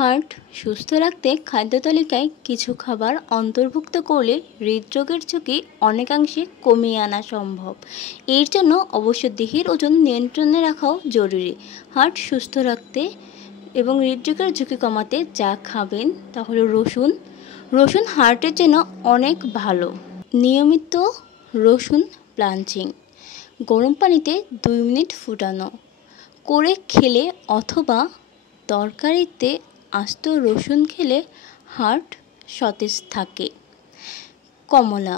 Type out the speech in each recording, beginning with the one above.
Heart সুস্থ রাখতে খাদ্য তালিকায় কিছু খাবার অন্তর্ভুক্ত করলে হৃদরোগের ঝুঁকি অনেকাংশে কমিয়ে আনা সম্ভব। এর জন্য অবশ্য দেহের ওজন নিয়ন্ত্রণে রাখাও জরুরি। হার্ট সুস্থ রাখতে এবং হৃদরোগের ঝুঁকি কমাতে যা খাবেন তা হলো রসুন। রসুন হার্টের জন্য অনেক ভালো। নিয়মিত রসুন প্লাঞ্চিং, গরম পানিতে 2 মিনিট ফুটানো করে খেলে অথবা তরকারিতে আস্ত রসুন খেলে হার্ট সতেজ থাকে। কমলা,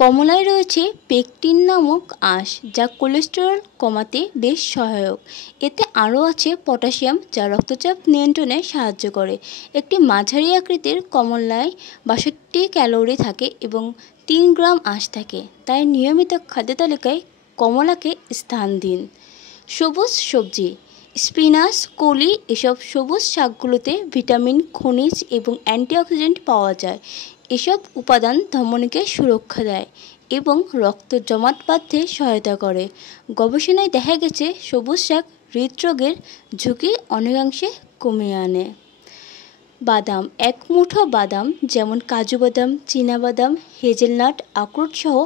কমলায় রয়েছে পেকটিন নামক আঁশ যা কোলেস্টেরল কমাতে বেশ সহায়ক। এতে আরও আছে পটাশিয়াম যা রক্তচাপ নিয়ন্ত্রণে সাহায্য করে। একটি মাঝারি আকৃতির কমলায় 62 ক্যালোরি থাকে এবং 3 গ্রাম আঁশ থাকে, তাই নিয়মিত খাদ্য তালিকায় কমলাকে স্থান দিন। সবুজ সবজি, স্পিনাচ, কলি এসব সবুজ শাকগুলোতে ভিটামিন, খনিজ এবং অ্যান্টিঅক্সিডেন্ট পাওয়া যায়। এসব উপাদান ধমনীকে সুরক্ষা দেয় এবং রক্ত জমাট বাঁধতে সহায়তা করে। গবেষণায় দেখা গেছে সবুজ শাক হৃদরোগের ঝুঁকি অনেকাংশে কমিয়ে আনে। বাদাম, এক মুঠো বাদাম যেমন কাজু বাদাম, চীনাবাদাম, হেজেলনাট, আখরোট সহ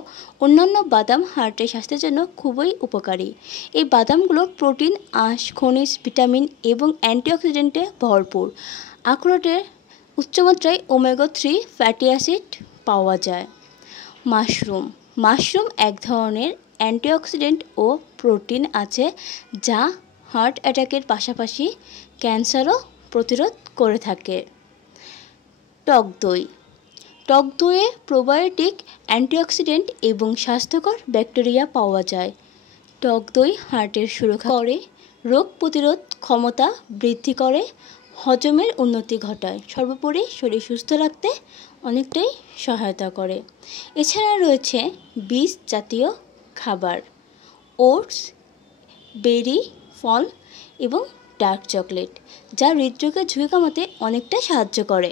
অন্যান্য বাদাম হার্টের স্বাস্থ্যের জন্য খুবই উপকারী। এই বাদামগুলো প্রোটিন, আঁশ, খনিজ, ভিটামিন এবং অ্যান্টিঅক্সিডেন্টে ভরপুর। আখরোটে উচ্চমাত্রায় ওমেগা 3 ফ্যাটি অ্যাসিড পাওয়া যায়। মাশরুম, মাশরুম এক ধরনের অ্যান্টিঅক্সিডেন্ট ও প্রোটিন আছে যা হার্ট অ্যাটাকের পাশাপাশি ক্যান্সারও প্রতিরোধ করে থাকে। টক দই, টক দইয়ে প্রোবায়োটিক, অ্যান্টিঅক্সিডেন্ট এবং স্বাস্থ্যকর ব্যাকটেরিয়া পাওয়া যায়। টক দই হার্টের সুরক্ষা করে, রোগ প্রতিরোধ ক্ষমতা বৃদ্ধি করে, হজমের উন্নতি ঘটায়, সর্বোপরি শরীর সুস্থ রাখতে অনেকটাই সহায়তা করে। এছাড়া রয়েছে বীজ জাতীয় খাবার, ওটস, বেরি, ফল এবং ডার্ক চকলেট যা হৃদরোগের ঝুঁকি কমাতে অনেকটা সাহায্য করে।